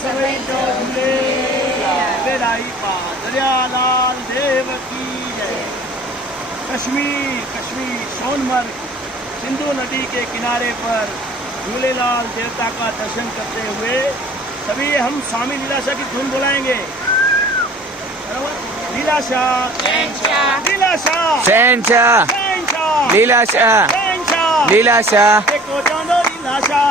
सभई जो झूले वेराई पार दरियालाल देव की जय। कश्मीर कश्मीर सोनमर्ग सिंधु नदी के किनारे पर झूलेलाल देवता का दर्शन करते हुए सभी हम स्वामी लीलाशाह की धुन बुलाएंगे। लीलाशाह लीलाशाह शहंशाह लीलाशाह लीलाशाह देखो चांदो लीलाशाह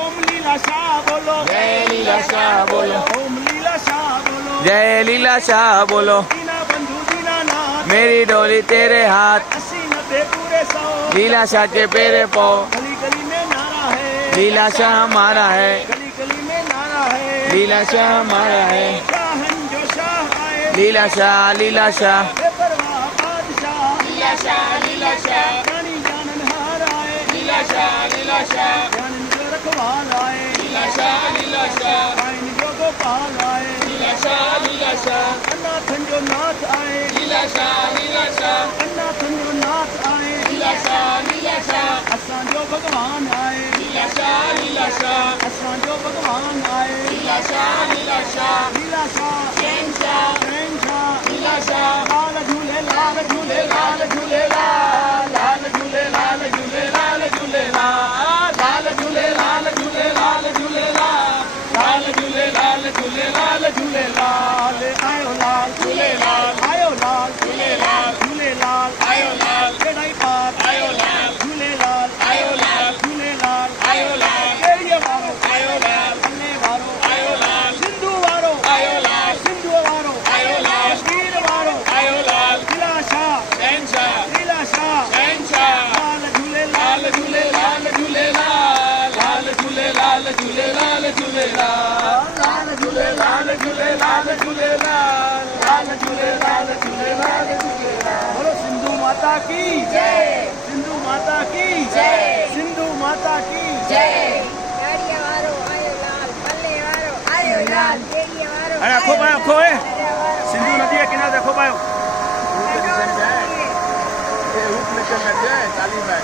ओम लीलाशाह बोलो जय लीलाशाह बोलो ओम लीलाशाह बोलो जय लीलाशाह बोलो दीना बंधु दीनानाथ मेरी डोली तेरे हाथ 80-90 पूरे 100 लीलाशाह के पेरे पाओ गली गली में नारा है लीलाशाह हमारा है गली गली में नारा है लीलाशाह हमारा है शाहन जो शाह आए लीलाशाह लीलाशाह बेपरवाह बादशाह लीलाशाह रानी जानन हार आए लीलाशाह जानन जो रखवाल आए लीलाशाह आइन जो गोपाल आए लीलाशाह अन्नाथन जो नाथ आए लीलाशाह अन्नाथन जो नाथ आए लीलाशाह असां जो भगवान आए लीलाशाह असां जो भगवान आए लीलाशाह लीलाशाह शहंशाह लाल झूले लाल झूले लाल झूले लाल लाल झूले लाल झूले लाल झूले लाल लाल झूले लाल झूले लाल झूले लाल लाल झूले लाल झूले लाल झूले लाल आयो लाल झूले लाल आयो लाल झूले लाल आयो लाल चढ़ाई पार आयो लाल झूले लाल आयो लाल झूले लाल आयो लाल केड़िए वारो आयो लाल अल्ले वारो आयो लाल सिंधु वारो आयो लाल सिंधु वारो आयो लाल कश्मीर वारो आयो लाल लीलाशाह शहंशाह लीलाशाह शहंशाह लाल झूले लाल झूले लाल झूले लाल लाल झूले लाल झूले लाल झूले लाल लाल झूले लाल झूले लाल झूले लाल लाल झूले लाल झूले लाल झूले लाल बोलो सिंधु माता की जय सिंधु माता की जय सिंधु माता की जय अरे आखो भाई आखो है सिंधु नदी के किनारे देखो भाई ऊँट निकल लग जाए ताली में